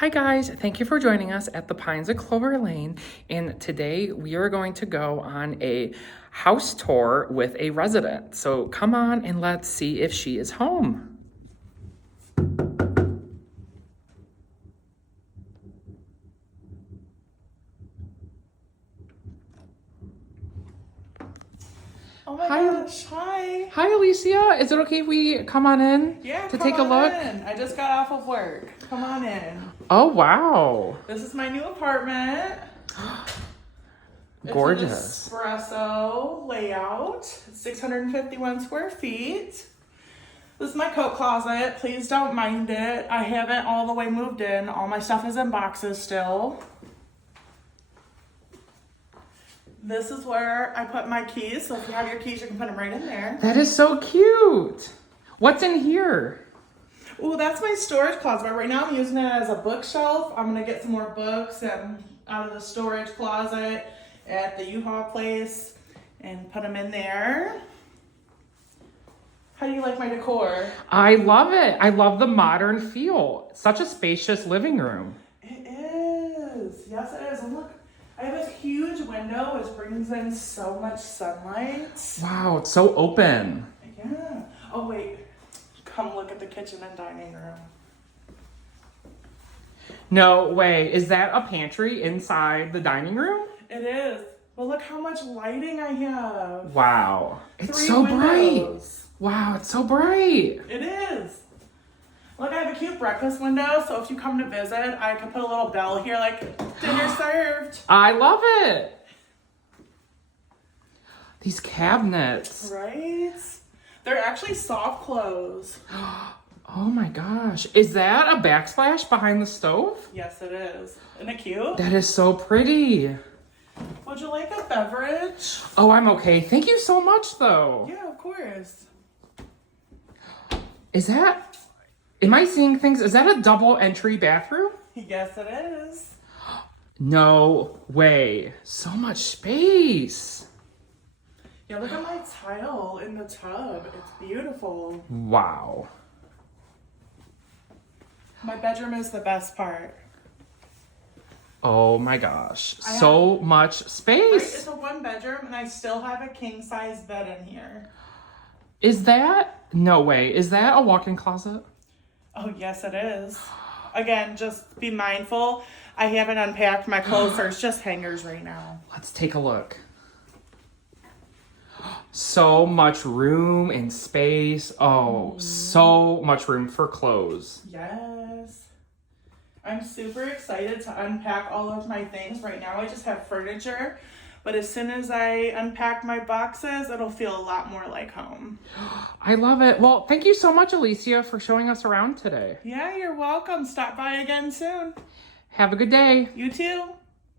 Hi guys, thank you for joining us at the Pines of Cloverlane, and today we are going to go on a house tour with a resident. So come on and let's see if she is home. Oh my gosh, hi. Hi Alicia, is it okay if we come on in to take a look? In. I just got off of work. Come on in. Oh wow. This is my new apartment. Gorgeous. It's an espresso layout. It's 651 square feet. This is my coat closet. Please don't mind it. I haven't all the way moved in. All my stuff is in boxes still. This is where I put my keys. So if you have your keys, you can put them right in there. That is so cute. What's in here? Oh, that's my storage closet. But right now I'm using it as a bookshelf. I'm going to get some more books out of the storage closet at the U-Haul place and put them in there. How do you like my decor? I love it. I love the modern feel. Such a spacious living room. It is. Yes, it is. And look, I have a huge window which brings in so much sunlight. Wow, it's so open. Yeah. Oh, wait. Come look at the kitchen and dining room. No way. Is that a pantry inside the dining room? It is. Well, look how much lighting I have. Wow. It's 3 so windows. bright. Wow, it's so bright. It is. Look, I have a cute breakfast window, so if you come to visit, I can put a little bell here like dinner served. I love it. These cabinets. Right? They're actually soft close. Oh my gosh. Is that a backsplash behind the stove? Yes, it is. Isn't it cute? That is so pretty. Would you like a beverage? Oh, I'm okay. Thank you so much, though. Yeah, of course. Is that... Am I seeing things? Is that a double entry bathroom? Yes, it is. No way. So much space. Yeah, look at my tile in the tub. It's beautiful. Wow. My bedroom is the best part. Oh my gosh. So much Right? space. It's a 1 bedroom and I still have a king size bed in here. Is that... No way. Is that a walk-in closet? Oh, yes, it is. Again, just be mindful. I haven't unpacked my clothes, so it's just hangers right now. Let's take a look. So much room and space. Oh, so much room for clothes. Yes. I'm super excited to unpack all of my things. Right now, I just have furniture. But as soon as I unpack my boxes, it'll feel a lot more like home. I love it. Well, thank you so much, Alicia, for showing us around today. Yeah, you're welcome. Stop by again soon. Have a good day. You too.